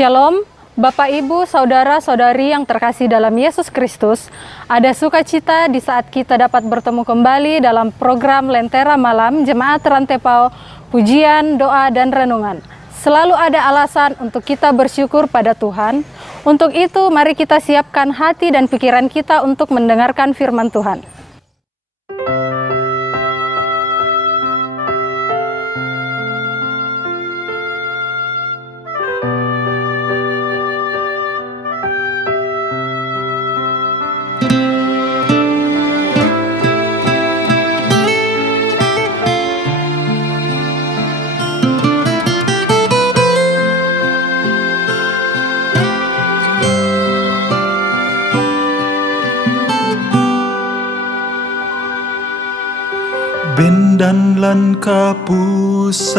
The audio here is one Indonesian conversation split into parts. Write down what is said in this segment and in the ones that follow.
Shalom, Bapak, Ibu, Saudara-saudari yang terkasih dalam Yesus Kristus. Ada sukacita di saat kita dapat bertemu kembali dalam program Lentera Malam Jemaat Rantepao, pujian, doa, dan renungan. Selalu ada alasan untuk kita bersyukur pada Tuhan. Untuk itu, mari kita siapkan hati dan pikiran kita untuk mendengarkan firman Tuhan. Ben lan kapusakan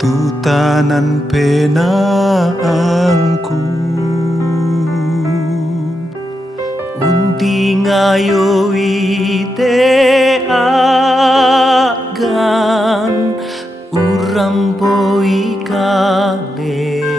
tutanan penaangku unti ngayo ite agan urang boi kaleku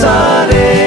Sareanku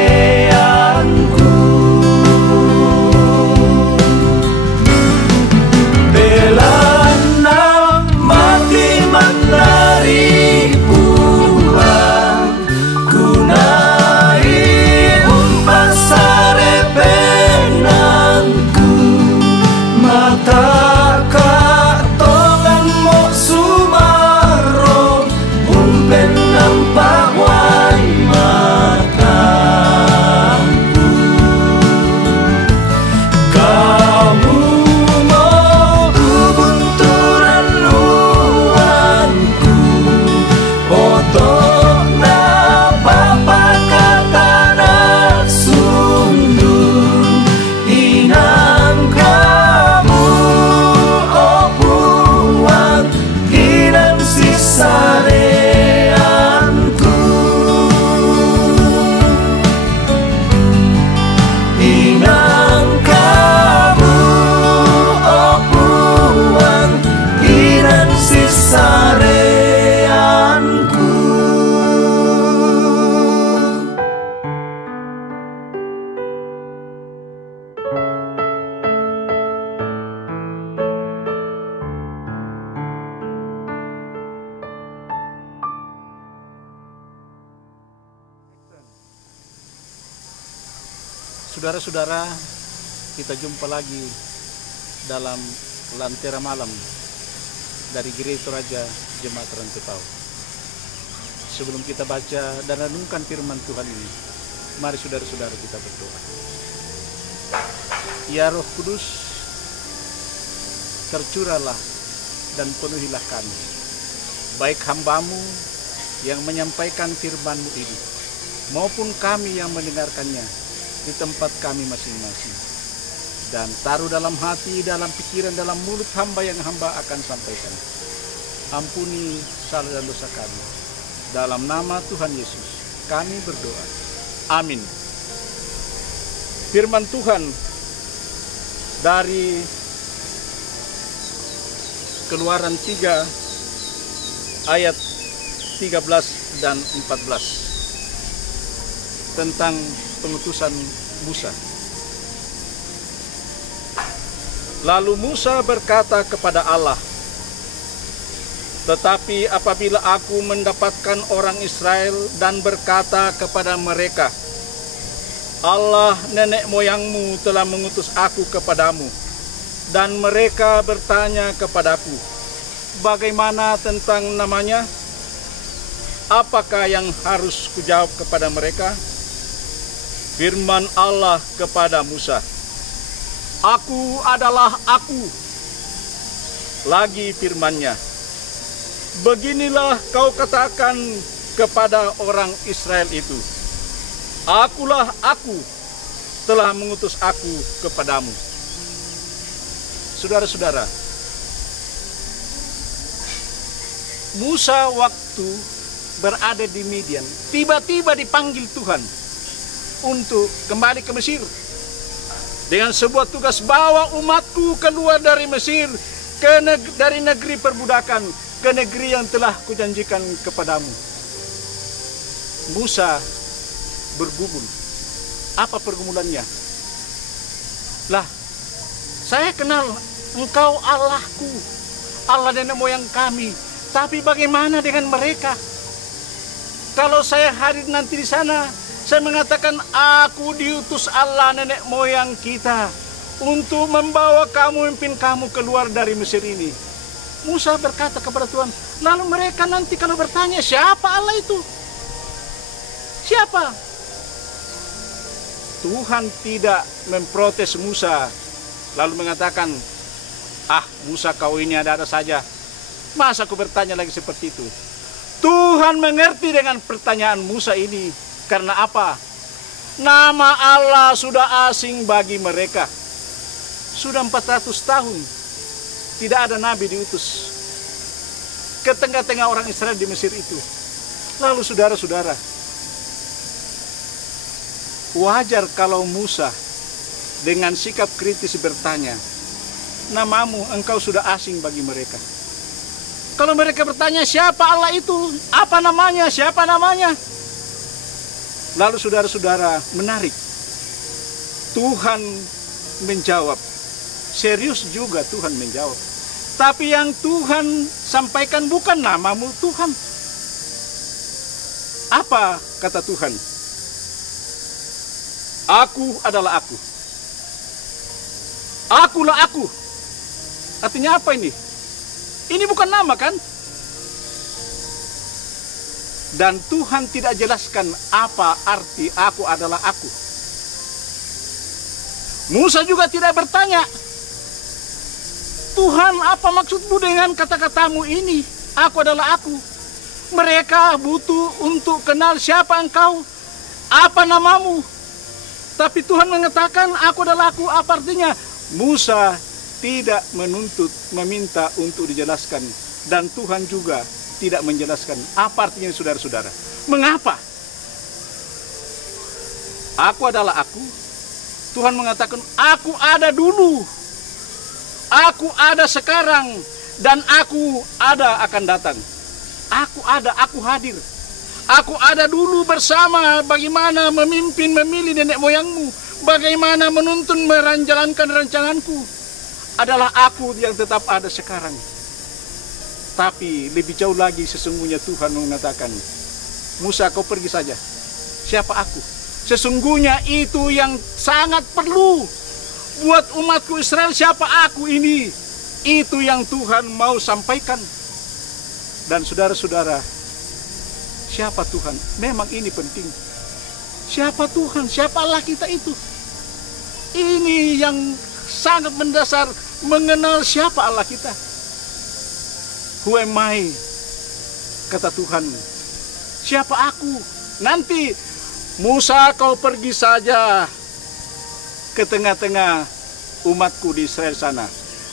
Saudara-saudara, kita jumpa lagi dalam Lentera Malam dari Gereja Toraja Jemaat Rantepau. Sebelum kita baca dan renungkan firman Tuhan ini, mari saudara-saudara kita berdoa. Ya Roh Kudus, tercurahlah dan penuhilah kami, baik hamba-Mu yang menyampaikan firman-Mu ini, maupun kami yang mendengarkannya di tempat kami masing-masing. Dan taruh dalam hati, dalam pikiran, dalam mulut hamba yang hamba akan sampaikan. Ampuni salah dan dosa kami. Dalam nama Tuhan Yesus kami berdoa. Amin. Firman Tuhan dari Keluaran 3 ayat 13 dan 14 tentang pengutusan Musa. Lalu Musa berkata kepada Allah, "Tetapi apabila aku mendapatkan orang Israel dan berkata kepada mereka, Allah nenek moyangmu telah mengutus aku kepadamu, dan mereka bertanya kepadaku, bagaimana tentang namanya? Apakah yang harus kujawab kepada mereka?" Firman Allah kepada Musa, "Aku adalah Aku." Lagi firman-Nya, "Beginilah kau katakan kepada orang Israel itu, Akulah Aku, telah mengutus aku kepadamu." Saudara-saudara, Musa waktu berada di Midian, tiba-tiba dipanggil Tuhan untuk kembali ke Mesir dengan sebuah tugas, bawa umatku keluar dari Mesir dari negeri perbudakan ke negeri yang telah kujanjikan kepadamu. Musa bergumul. Apa pergumulannya? Lah, saya kenal engkau Allahku, Allah nenek moyang kami, tapi bagaimana dengan mereka? Kalau saya hadir nanti di sana, saya mengatakan, aku diutus Allah nenek moyang kita untuk membawa kamu, memimpin kamu keluar dari Mesir ini. Musa berkata kepada Tuhan, lalu mereka nanti kalau bertanya, siapa Allah itu? Siapa? Tuhan tidak memprotes Musa, lalu mengatakan, Musa kau ini ada-ada saja. Masa aku bertanya lagi seperti itu? Tuhan mengerti dengan pertanyaan Musa ini. Karena apa? Nama Allah sudah asing bagi mereka. Sudah 400 tahun tidak ada nabi diutus ke tengah-tengah orang Israel di Mesir itu. Lalu saudara-saudara, wajar kalau Musa dengan sikap kritis bertanya, namamu engkau sudah asing bagi mereka. Kalau mereka bertanya, siapa Allah itu? Apa namanya? Siapa namanya? Lalu saudara-saudara, menarik. Tuhan menjawab. Serius juga Tuhan menjawab. Tapi yang Tuhan sampaikan bukan namamu Tuhan. Apa kata Tuhan? Aku adalah Aku. Akulah Aku. Artinya apa ini? Ini bukan nama kan? Dan Tuhan tidak jelaskan apa arti aku adalah aku. Musa juga tidak bertanya, Tuhan apa maksudmu dengan kata-katamu ini? Aku adalah aku. Mereka butuh untuk kenal siapa engkau, apa namamu. Tapi Tuhan mengatakan aku adalah aku, apa artinya? Musa tidak meminta untuk dijelaskan. Dan Tuhan juga tidak menjelaskan apa artinya, saudara-saudara. Mengapa? Aku adalah aku. Tuhan mengatakan, aku ada dulu. Aku ada sekarang. Dan aku ada akan datang. Aku ada, aku hadir. Aku ada dulu bersama bagaimana memimpin, memilih nenek moyangmu. Bagaimana menuntun, menjalankan rancanganku. Adalah aku yang tetap ada sekarang. Tapi lebih jauh lagi sesungguhnya Tuhan mengatakan, Musa kau pergi saja. Siapa aku? Sesungguhnya itu yang sangat perlu buat umatku Israel. Siapa aku ini? Itu yang Tuhan mau sampaikan. Dan saudara-saudara, siapa Tuhan? Memang ini penting. Siapa Tuhan? Siapa Allah kita itu? Ini yang sangat mendasar, mengenal siapa Allah kita. Who am I? Kata Tuhan. Siapa aku? Nanti Musa, kau pergi saja ke tengah-tengah umatku di Israel sana.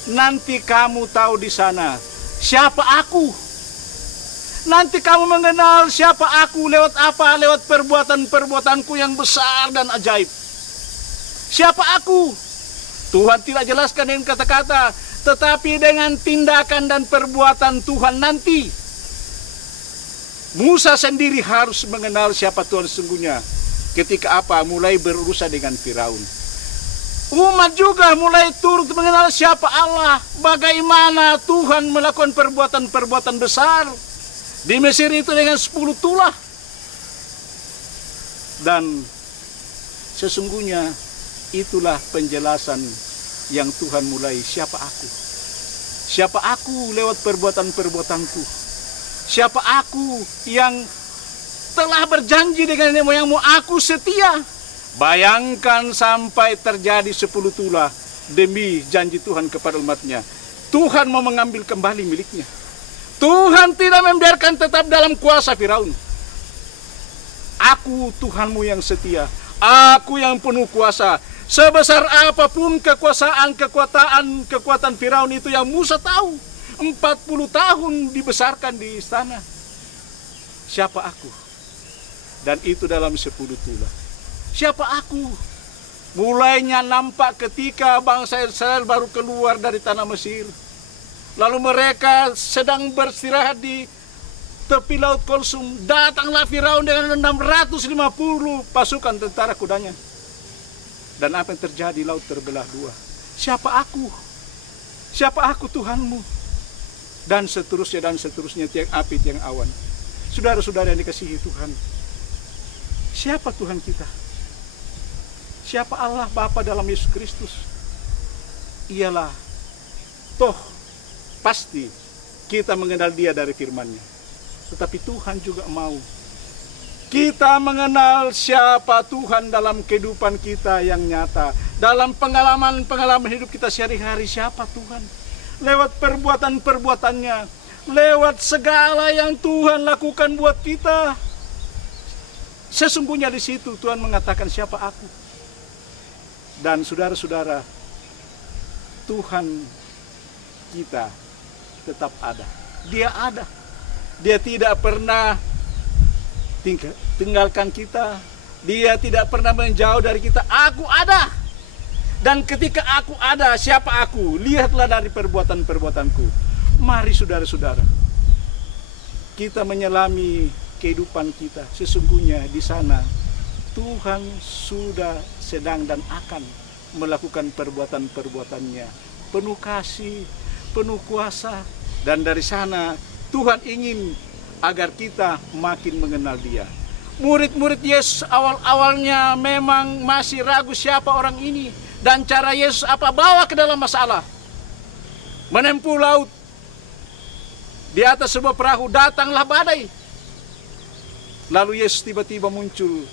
Nanti kamu tahu di sana siapa aku. Nanti kamu mengenal siapa aku lewat apa? Lewat perbuatan-perbuatanku yang besar dan ajaib. Siapa aku? Tuhan tidak jelaskan dengan kata-kata, tetapi dengan tindakan dan perbuatan Tuhan nanti. Musa sendiri harus mengenal siapa Tuhan sesungguhnya. Ketika apa? Mulai berurusan dengan Firaun. Umat juga mulai turut mengenal siapa Allah. Bagaimana Tuhan melakukan perbuatan-perbuatan besar. Di Mesir itu dengan 10 tulah. Dan sesungguhnya itulah penjelasan yang Tuhan mulai. Siapa aku? Siapa aku lewat perbuatan-perbuatanku? Siapa aku yang telah berjanji dengan nenek moyangmu? Aku setia. Bayangkan sampai terjadi 10 tulah demi janji Tuhan kepada umatnya. Tuhan mau mengambil kembali miliknya. Tuhan tidak membiarkan tetap dalam kuasa Firaun. Aku Tuhanmu yang setia. Aku yang penuh kuasa. Sebesar apapun kekuatan Firaun itu yang Musa tahu. 40 tahun dibesarkan di istana. Siapa aku? Dan itu dalam 10 tulah. Siapa aku? Mulainya nampak ketika bangsa Israel baru keluar dari tanah Mesir. Lalu mereka sedang beristirahat di tepi laut Kulsum. Datanglah Firaun dengan 650 pasukan tentara kudanya. Dan apa yang terjadi? Laut terbelah dua. Siapa aku? Siapa aku Tuhanmu? Dan seterusnya, tiang api, tiang awan. Saudara-saudara yang dikasihi Tuhan, siapa Tuhan kita? Siapa Allah Bapa dalam Yesus Kristus? Ialah toh pasti kita mengenal Dia dari firman-Nya. Tetapi Tuhan juga mau kita mengenal siapa Tuhan dalam kehidupan kita yang nyata. Dalam pengalaman hidup kita sehari-hari, siapa Tuhan. Lewat perbuatan-perbuatannya. Lewat segala yang Tuhan lakukan buat kita. Sesungguhnya di situ Tuhan mengatakan siapa aku. Dan saudara-saudara, Tuhan kita tetap ada. Dia ada. Dia tidak pernah tinggalkan kita. Dia tidak pernah menjauh dari kita. Aku ada. Dan ketika aku ada, siapa aku? Lihatlah dari perbuatan-perbuatanku. Mari saudara-saudara, kita menyelami kehidupan kita. Sesungguhnya di sana Tuhan sudah sedang dan akan melakukan perbuatan-perbuatannya. Penuh kasih, penuh kuasa. Dan dari sana Tuhan ingin agar kita makin mengenal Dia. Murid-murid Yesus awal-awalnya memang masih ragu siapa orang ini. Dan cara Yesus apa? Bawa ke dalam masalah. Menempuh laut. Di atas sebuah perahu datanglah badai. Lalu Yesus tiba-tiba muncul.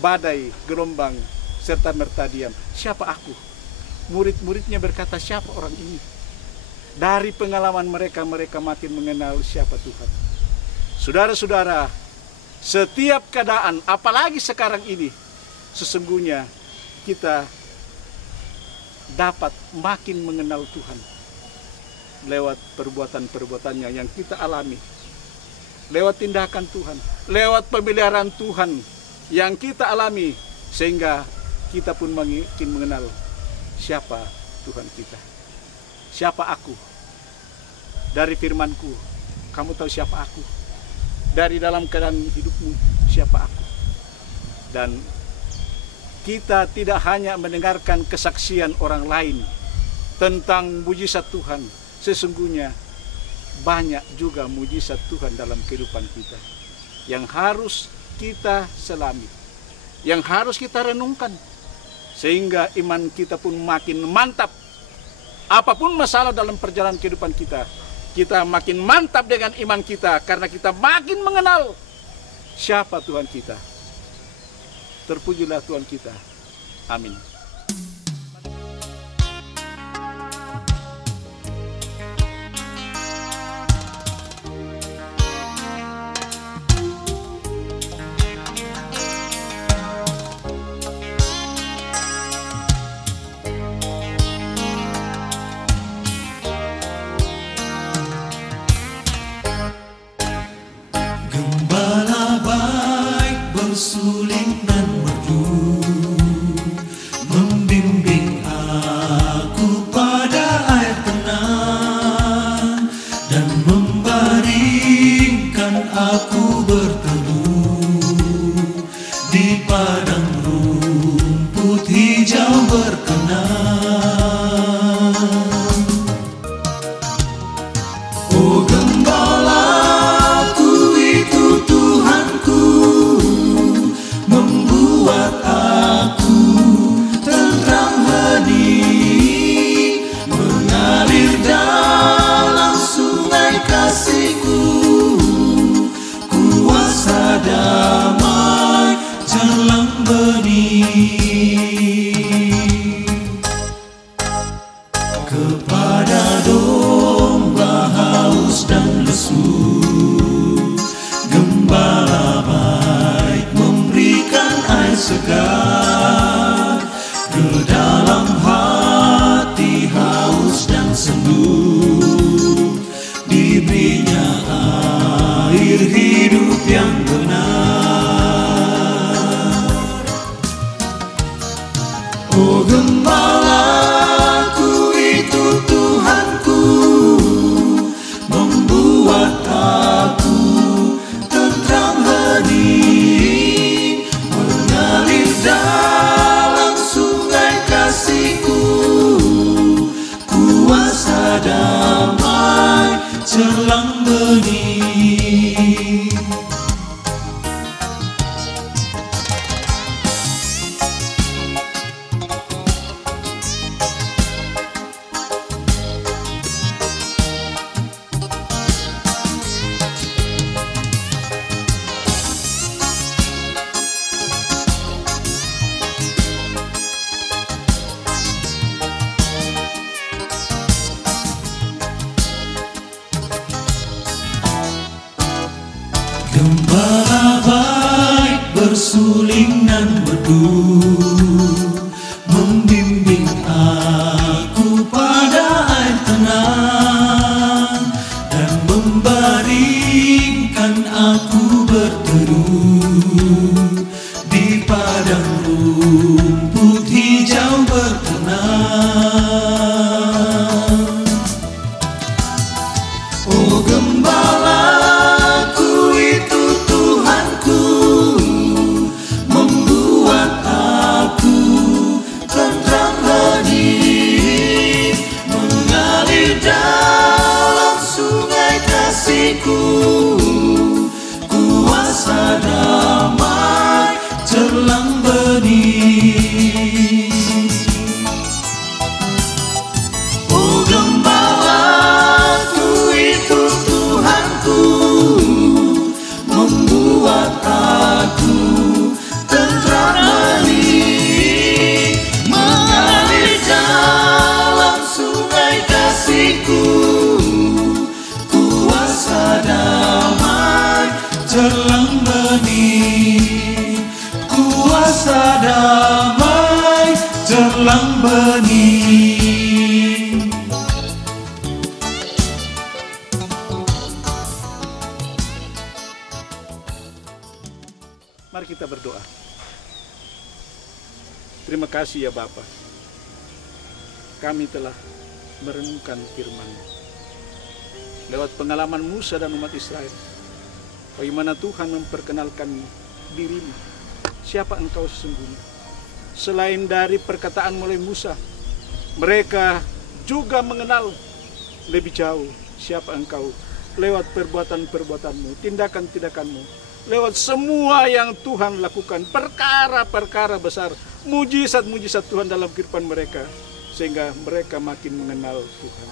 Badai, gelombang, serta merta diam. Siapa aku? Murid-muridnya berkata, siapa orang ini? Dari pengalaman mereka makin mengenal siapa Tuhan. Saudara-saudara, setiap keadaan, apalagi sekarang ini, sesungguhnya kita dapat makin mengenal Tuhan lewat perbuatan-perbuatannya yang kita alami, lewat tindakan Tuhan, lewat pemeliharaan Tuhan yang kita alami, sehingga kita pun makin mengenal siapa Tuhan kita. Siapa aku? Dari firman-Ku, kamu tahu siapa aku. Dari dalam keadaan hidupmu, siapa aku. Dan kita tidak hanya mendengarkan kesaksian orang lain tentang mujizat Tuhan. Sesungguhnya banyak juga mujizat Tuhan dalam kehidupan kita yang harus kita selami. yang harus kita renungkan, sehingga iman kita pun makin mantap. Apapun masalah dalam perjalanan kehidupan kita, kita makin mantap dengan iman kita karena kita makin mengenal siapa Tuhan kita. Terpujilah Tuhan kita. Amin. Bersuling dan merdu, membimbing aku pada air tenang, dan membaringkan aku berteduh di padang rumput hijau berkenan. Oh gembalaku itu Tuhanku, membuat aku tentram hening, mengalir dalam sungai kasih-Ku, kuasa damai jelang bening. Kepada domba haus dan lesu, gembala baik memberikan air segar. Ke dalam hati haus dan sendu, diberinya air hidup yang benar. Oh gembalaku itu Tuhanku, membuat aku tentram hening, mengalir dalam sungai kasih-Ku, kuasa damai jelang bening. Gembala baik bersuling dan merdu, membimbing aku pada air tenang, dan membaringkan aku berteduh di padang rumput hijau berkenan. Oh gembalaku itu Tuhanku, membuat aku tentram hening, mengalir dalam sungai kasih-Ku, kuasa damai jelang bening. Oh gembalaku itu Tuhanku, membuat aku tentram hening, mengalir dalam sungai kasih-Ku, kuasa damai jelang bening, kuasa damai jelang bening. Mari kita berdoa. Terima kasih ya Bapa, kami telah merenungkan firman-Mu lewat pengalaman Musa dan umat Israel, bagaimana Tuhan memperkenalkan diri-Mu, siapa Engkau sesungguhnya. Selain dari perkataan mulai Musa, mereka juga mengenal lebih jauh siapa Engkau lewat perbuatan-perbuatan-Mu, tindakan-tindakan-Mu, lewat semua yang Tuhan lakukan, perkara-perkara besar, mujizat-mujizat Tuhan dalam kehidupan mereka, sehingga mereka makin mengenal Tuhan.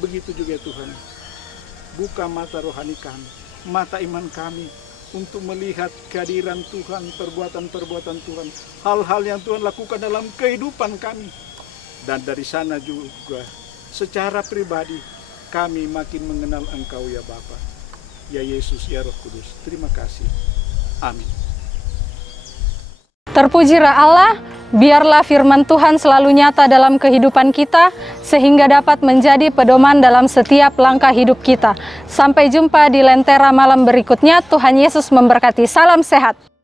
Begitu juga Tuhan, buka mata rohani kami, mata iman kami, untuk melihat kehadiran Tuhan, perbuatan-perbuatan Tuhan, hal-hal yang Tuhan lakukan dalam kehidupan kami. Dan dari sana juga, secara pribadi, kami makin mengenal Engkau ya Bapa, ya Yesus, ya Roh Kudus. Terima kasih. Amin. Terpujilah Allah, biarlah firman Tuhan selalu nyata dalam kehidupan kita, sehingga dapat menjadi pedoman dalam setiap langkah hidup kita. Sampai jumpa di Lentera Malam berikutnya. Tuhan Yesus memberkati. Salam sehat.